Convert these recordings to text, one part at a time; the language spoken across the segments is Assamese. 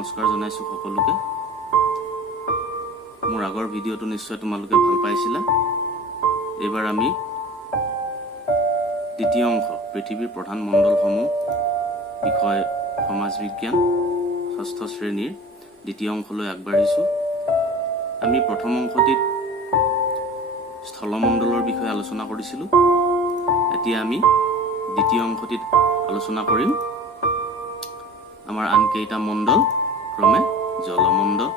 নমস্কাৰ জনাইছো সকলোকে। মোৰ আগৰ ভিডিঅ'টো নিশ্চয় তোমালোকে ভাল পাইছিলা। এবাৰ আমি দ্বিতীয় অংশ পৃথিৱীৰ প্ৰধান মণ্ডলসমূহ বিষয় সমাজ বিজ্ঞান ষষ্ঠ শ্ৰেণীৰ দ্বিতীয় অংশলৈ আগবাঢ়িছো। আমি প্ৰথম অংশটিত স্থলমণ্ডলৰ বিষয়ে আলোচনা কৰিছিলো। এতিয়া আমি দ্বিতীয় অংশটিত আলোচনা কৰিম আমাৰ আন কেইটা মণ্ডল, ক্ৰমে জলমণ্ডল,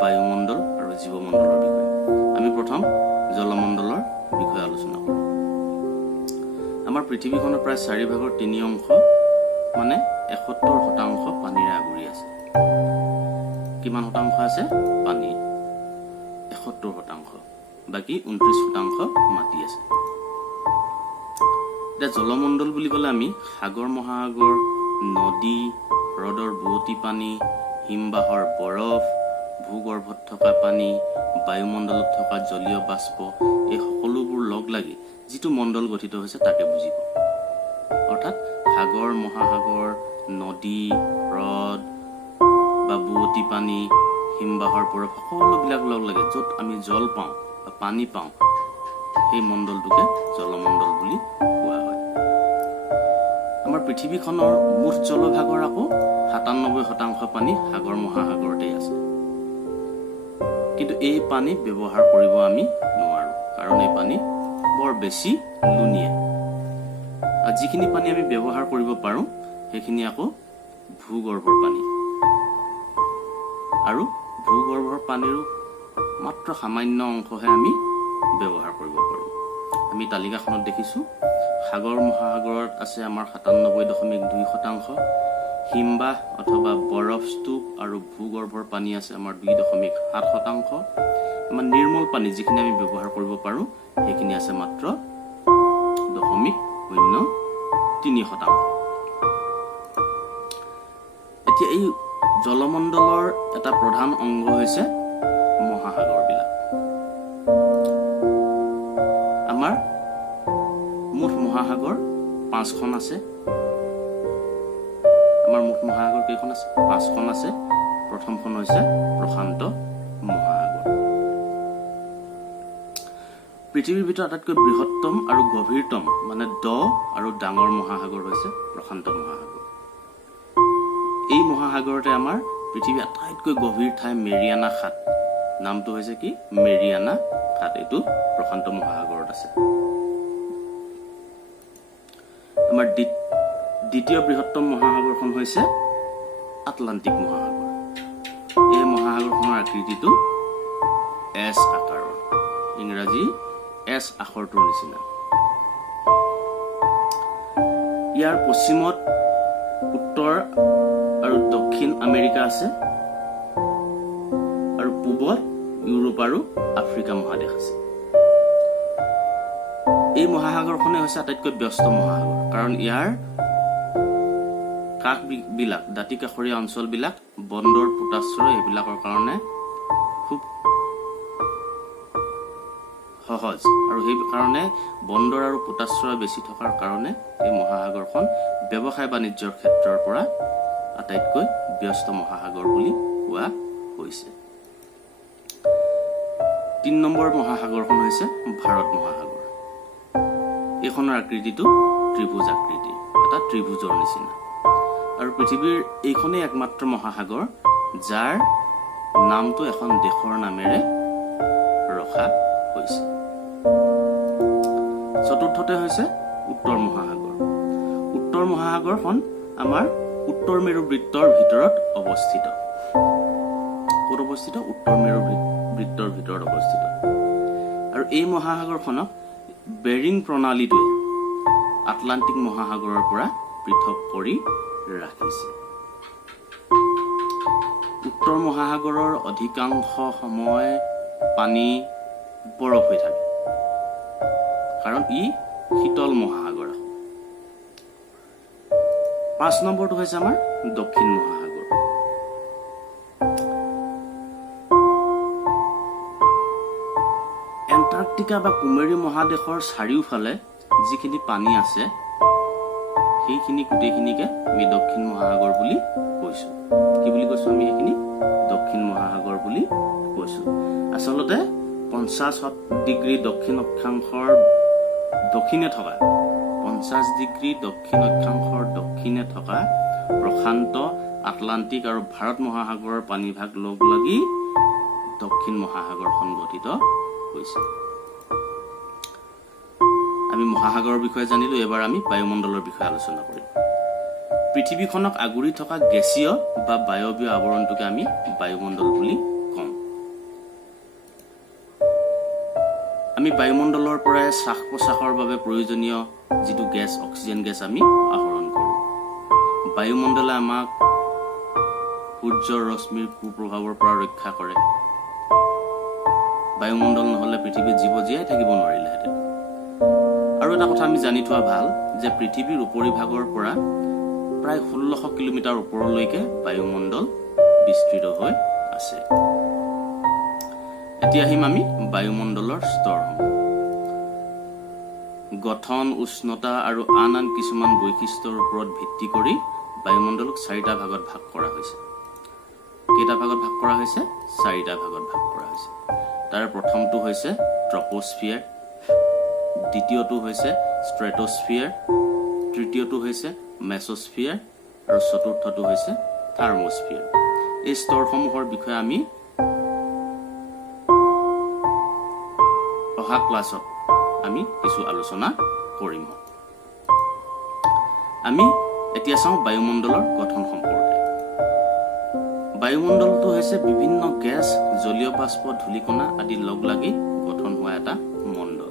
বায়ুমণ্ডল আৰু জীৱমণ্ডলৰ বিষয়ে। আমি প্ৰথম জলমণ্ডলৰ বিষয়ে আলোচনা কৰিম। আমাৰ পৃথিৱীখনৰ প্ৰায় 4 ভাগৰ 3 অংশ মানে 71% পানীৰে আগুৰি আছে। কিমান শতাংশ আছে? পানী 71%, বাকী 29% মাটি আছে। এতিয়া জলমণ্ডল বুলি ক'লে আমি সাগৰ মহাসাগৰ, নদী, হ্ৰদৰ বুৱতী পানী, হিমবাহৰ বৰফ, ভূগৰ্ভত থকা পানী, বায়ুমণ্ডলত থকা জলীয় বাষ্প, এই সকলোবোৰ লগ লাগি যিটো মণ্ডল গঠিত হৈছে তাকে বুজিব। অৰ্থাৎ সাগৰ মহাসাগৰ, নদী, হ্ৰদ বা বুৱতী পানী, হিমবাহৰ বৰফ সকলোবিলাক লগ লাগে য'ত আমি জল পাওঁ বা পানী পাওঁ, সেই মণ্ডলটোকে জলমণ্ডল বুলি কোৱা হয়। আমাৰ পৃথিৱীখনৰ মুঠ জলভাগৰ আকৌ 97% পানী সাগৰ মহাসাগৰতেই আছে। কিন্তু এই পানী ব্যৱহাৰ কৰিব আমি নোৱাৰো, কাৰণ এই পানী বৰ বেছি লুণীয়া। আৰু যিখিনি পানী আমি ব্যৱহাৰ কৰিব পাৰো সেইখিনি আকৌ ভূগৰ্ভৰ পানী, আৰু ভূগৰ্ভৰ পানীৰো মাত্ৰ সামান্য অংশহে আমি ব্যৱহাৰ কৰিব পাৰো। আমি তালিকাখনত দেখিছো সাগৰ মহাসাগৰত আছে আমাৰ 97.2%, হিমবাহ অথবা বৰফ স্তূপ আৰু ভূগৰ্ভৰ পানী আছে আমাৰ 2.7%, আমাৰ নিৰ্মল পানী যিখিনি আমি ব্যৱহাৰ কৰিব পাৰো সেইখিনি আছে মাত্ৰ 0.03%। এতিয়া এই জলমণ্ডলৰ এটা প্ৰধান অংগ হৈছে মহাসাগৰবিলাক। আমাৰ মুঠ মহাসাগৰ 5খন আছে। আমাৰ মুঠ মহাসাগৰ কেইখন আছে? 5খন আছে। প্ৰথমখন হৈছে প্ৰশান্ত মহাসাগৰ। পৃথিৱীৰ ভিতৰত আটাইতকৈ বৃহত্তম আৰু গভীৰতম মানে দ আৰু ডাঙৰ মহাসাগৰ হৈছে প্ৰশান্ত মহাসাগৰ। এই মহাসাগৰতে আমাৰ পৃথিৱীৰ আটাইতকৈ গভীৰ ঠাই মেৰিয়ানা খাট, নামটো হৈছে কি? মেৰিয়ানা খাট। এইটো প্ৰশান্ত মহাসাগৰত আছে। আমাৰ দ্বিতীয় বৃহত্তম মহাসাগৰখন হৈছে আটলান্টিক মহাসাগৰ। এই মহাসাগৰখনৰ আকৃতিটো এছ আকাৰৰ, ইংৰাজী এছ আখৰটোৰ নিচিনা। ইয়াৰ পশ্চিমত উত্তৰ আৰু দক্ষিণ আমেৰিকা আছে, আৰু পূবত ইউৰোপ আৰু আফ্ৰিকা মহাদেশ আছে। এই মহাসাগৰখনে হৈছে আটাইতকৈ ব্যস্ত মহাসাগৰ, কাৰণ ইয়াৰ কাষবিলাক, দাঁতি কাষৰীয়া অঞ্চলবিলাক, বন্দৰ, পোতাশ্ৰয় এইবিলাকৰ কাৰণে খুব সহজ, আৰু সেই কাৰণে বন্দৰ আৰু পোতাশ্ৰয় বেছি থকাৰ কাৰণে এই মহাসাগৰখন ব্যৱসায় বাণিজ্যৰ ক্ষেত্ৰৰ পৰা আটাইতকৈ ব্যস্ত মহাসাগৰ বুলি কোৱা হৈছে। 3 নম্বৰ মহাসাগৰখন হৈছে ভাৰত মহাসাগৰ। এইখনৰ আকৃতিটো ত্ৰিভুজ আকৃতি, এটা ত্ৰিভুজৰ নিচিনা, আৰু পৃথিৱীৰ এইখনেই একমাত্ৰ মহাসাগৰ যাৰ নামটো এখন দেশৰ নামেৰে ৰখা হৈছে। চতুৰ্থতে হৈছে উত্তৰ মহাসাগৰ। উত্তৰ মহাসাগৰখন আমাৰ উত্তৰ মেৰু বৃত্তৰ ভিতৰত অৱস্থিত। ক'ত অৱস্থিত? উত্তৰ মেৰু বৃত্তৰ ভিতৰত অৱস্থিত। আৰু এই মহাসাগৰখনক বেৰিং প্ৰণালীটোৱে আটলান্টিক মহাসাগৰৰ পৰা পৃথক কৰি ৰাখিছে। উত্তৰ মহাসাগৰৰ অধিকাংশ সময় পানী বৰফ হৈ থাকে, কাৰণ ই শীতল মহাসাগৰ। 5 নম্বৰটো হৈছে আমাৰ দক্ষিণ মহাসাগৰ। এণ্টাৰ্কটিকা বা কুমেৰী মহাদেশৰ চাৰিওফালে যিখিনি পানী আছে সেইখিনি গোটেইখিনিকে আমি দক্ষিণ মহাসাগৰ বুলি কৈ কৈছো কি বুলি কৈছো আমি এইখিনি দক্ষিণ মহাসাগৰ বুলি কৈছো আসলতে 50 ডিগ্ৰী দক্ষিণ অক্ষাংশৰ দক্ষিণে থকা 50 ডিগ্ৰী দক্ষিণ অক্ষাংশৰ দক্ষিণে থকা প্ৰশান্ত আটলান্টিক আৰু ভাৰত মহাসাগৰৰ পানীভাগ লগ লাগি দক্ষিণ মহাসাগৰ সংগঠিত হৈছে আমি মহাসাগৰৰ বিষয়ে জানিলো এবাৰ আমি বায়ুমণ্ডলৰ বিষয়ে আলোচনা কৰিম পৃথিৱীখনক আগুৰি থকা গেছীয় বা বায়বীয় আৱৰণটোকে আমি বায়ুমণ্ডল বুলি কওঁ আমি বায়ুমণ্ডলৰ পৰা শ্বাস প্ৰশ্বাসৰ বাবে প্ৰয়োজনীয় যিটো গেছ অক্সিজেন গেছ আমি আহৰণ কৰোঁ বায়ুমণ্ডলে আমাক সূৰ্যৰ ৰশ্মিৰ কুপ্ৰভাৱৰ পৰা ৰক্ষা কৰে বায়ুমণ্ডল নহলে পৃথিৱীত জীৱ জীয়াই থাকিব নোৱাৰিলেহেঁতেন আৰু এটা কথা আমি জানি থোৱা ভাল যে পৃথিৱীৰ উপৰিভাগৰ পৰা প্ৰায় 1600 কিলোমিটাৰ ওপৰলৈকে বায়ুমণ্ডল বিস্তৃত হৈ আছে এতিয়া আহিম আমি বায়ুমণ্ডলৰ স্তৰসমূহ গঠন উষ্ণতা আৰু আন আন কিছুমান বৈশিষ্ট্যৰ ওপৰত ভিত্তি কৰি বায়ুমণ্ডলক 4টা ভাগত ভাগ কৰা হৈছে কেইটা ভাগত ভাগ কৰা হৈছে 4টা ভাগত ভাগ কৰা হৈছে তাৰ প্ৰথমটো হৈছে ট্ৰপোস্ফিয়াৰ দ্বিতীয়টো হৈছে ষ্ট্ৰেটোস্ফিয়াৰ তৃতীয়টো হৈছে মেছোস্ফিয়াৰ আৰু চতুৰ্থটো হৈছে থাৰ্মোস্ফিয়াৰ এই স্তৰসমূহৰ বিষয়ে আমি অহা ক্লাছত আমি কিছু আলোচনা কৰিম আমি এতিয়া চাওঁ বায়ুমণ্ডলৰ গঠন সম্পৰ্কে বায়ুমণ্ডলটো হৈছে বিভিন্ন গেছ জলীয় বাষ্প ধূলিকণা আদি লগ লাগি গঠন হোৱা এটা মণ্ডল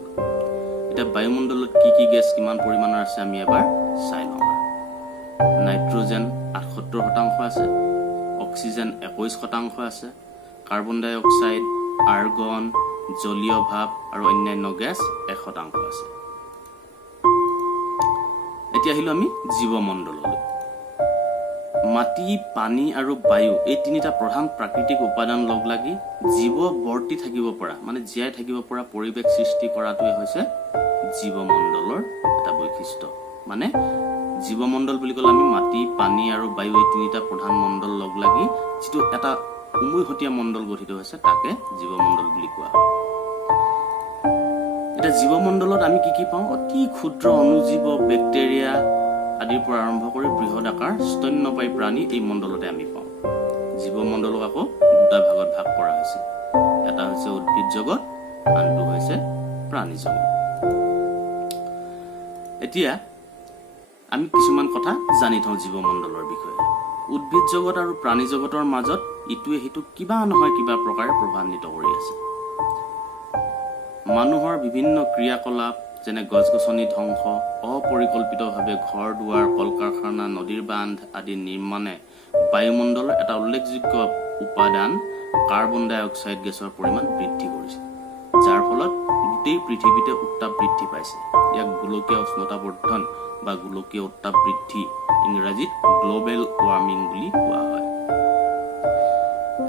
এটা বায়ুমণ্ডলত কি গেছ কিমান পৰিমাণৰ আছে আমি এবাৰ চাই লওঁ নাইট্ৰজেন 78% আছে অক্সিজেন 21% আছে কাৰ্বন ডাই অক্সাইড আৰ্গন জলীয় ভাপ আৰু অন্যান্য গেছ 1% আছে এতিয়া আহিলো আমি জীৱমণ্ডললৈ মাটি পানী আৰু বায়ু এই তিনিটা প্ৰধান প্ৰাকৃতিক উপাদান লগ লাগি জীৱ বৰ্তি থাকিব পৰা মানে জীয়াই থাকিব পৰা পৰিৱেশ সৃষ্টি কৰাটোৱে হৈছে জীৱমণ্ডলৰ এটা বৈশিষ্ট্য মানে জীৱমণ্ডল বুলি ক'লে আমি মাটি পানী আৰু বায়ু এই তিনিটা প্ৰধান মণ্ডল লগ লাগি যিটো এটা উমৈহতীয়া মণ্ডল গঠিত হৈছে তাকে জীৱমণ্ডল বুলি কোৱা হয় এটা জীৱমণ্ডলত আমি কি পাওঁ অতি ক্ষুদ্ৰ অণুজীৱ বেক্টেৰিয়া আদিৰ পৰা আৰম্ভ কৰি বৃহৎ আকাৰ স্তন্যপায়ী প্ৰাণী এই মণ্ডলতে আমি পাওঁ জীৱমণ্ডলক আকৌ দুটা ভাগত ভাগ কৰা হৈছে এটা হৈছে উদ্ভিদ জগত আনটো হৈছে প্ৰাণী জগত এতিয়া আমি কিছুমান কথা জানি থওঁ জীৱমণ্ডলৰ বিষয়ে উদ্ভিদ জগত আৰু প্ৰাণী জগতৰ মাজত ইটোৱে সিটোক কিবা নহয় কিবা প্ৰকাৰে প্ৰভাৱান্বিত কৰি আছে মানুহৰ বিভিন্ন ক্ৰিয়াকলাপ যেনে গছ-গছনি ধ্বংস অপৰিকল্পিতভাৱে ঘৰ দুৱাৰ কল কাৰখানা নদীৰ বান্ধ আদি নিৰ্মাণে বায়ুমণ্ডলৰ এটা উল্লেখযোগ্য উপাদান কাৰ্বন ডাই অক্সাইড গেছৰ পৰিমাণ বৃদ্ধি কৰিছে যাৰ ফলত গোটেই পৃথিৱীতে উত্তাপ বৃদ্ধি পাইছে ইয়াক গোলকীয় উষ্ণতা বৰ্ধন বা গোলকীয় উত্তাপ বৃদ্ধি ইংৰাজীত গ্লোবেল ৱাৰ্মিং বুলি কোৱা হয়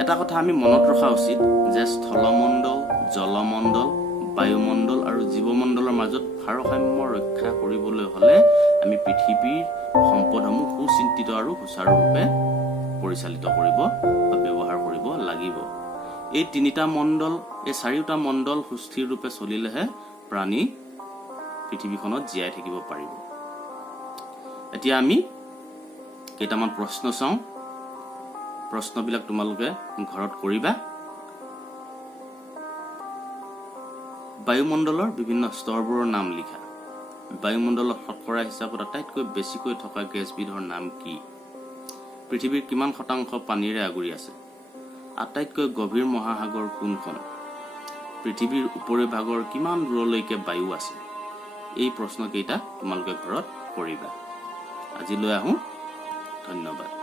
এটা কথা আমি মনত ৰখা উচিত যে স্থলমণ্ডল জলমণ্ডল বায়ুমণ্ডল আৰু জীৱমণ্ডলৰ মাজত ভাৰসাম্য ৰক্ষা কৰিবলৈ হলে আমি পৃথিৱীৰ সম্পদসমূহ সুচিন্তিত আৰু সুচাৰুৰূপে পৰিচালিত কৰিব বা ব্যৱহাৰ কৰিব লাগিব এই তিনিটা মণ্ডল এই চাৰিটা মণ্ডল সুস্থিৰ ৰূপে চলিলেহে প্ৰাণী পৃথিৱীখনত জীয়াই থাকিব পাৰিব এতিয়া আমি কেইটামান প্ৰশ্ন চাওঁ প্ৰশ্নবিলাক তোমালোকে ঘৰত কৰিবা বায়ুমণ্ডলৰ বিভিন্ন স্তৰবোৰৰ নাম লিখা বায়ুমণ্ডলত শতকৰা হিচাপত আটাইতকৈ বেছিকৈ থকা গেছবিধৰ নাম কি পৃথিৱীৰ কিমান শতাংশ পানীৰে আগুৰি আছে আটাইতকৈ গভীৰ মহাসাগৰ কোনখন পৃথিৱীৰ উপৰিভাগৰ কিমান দূৰলৈকে বায়ু আছে এই প্ৰশ্নকেইটা তোমালোকে ঘৰত কৰিবা আজিলৈ আহোঁ ধন্যবাদ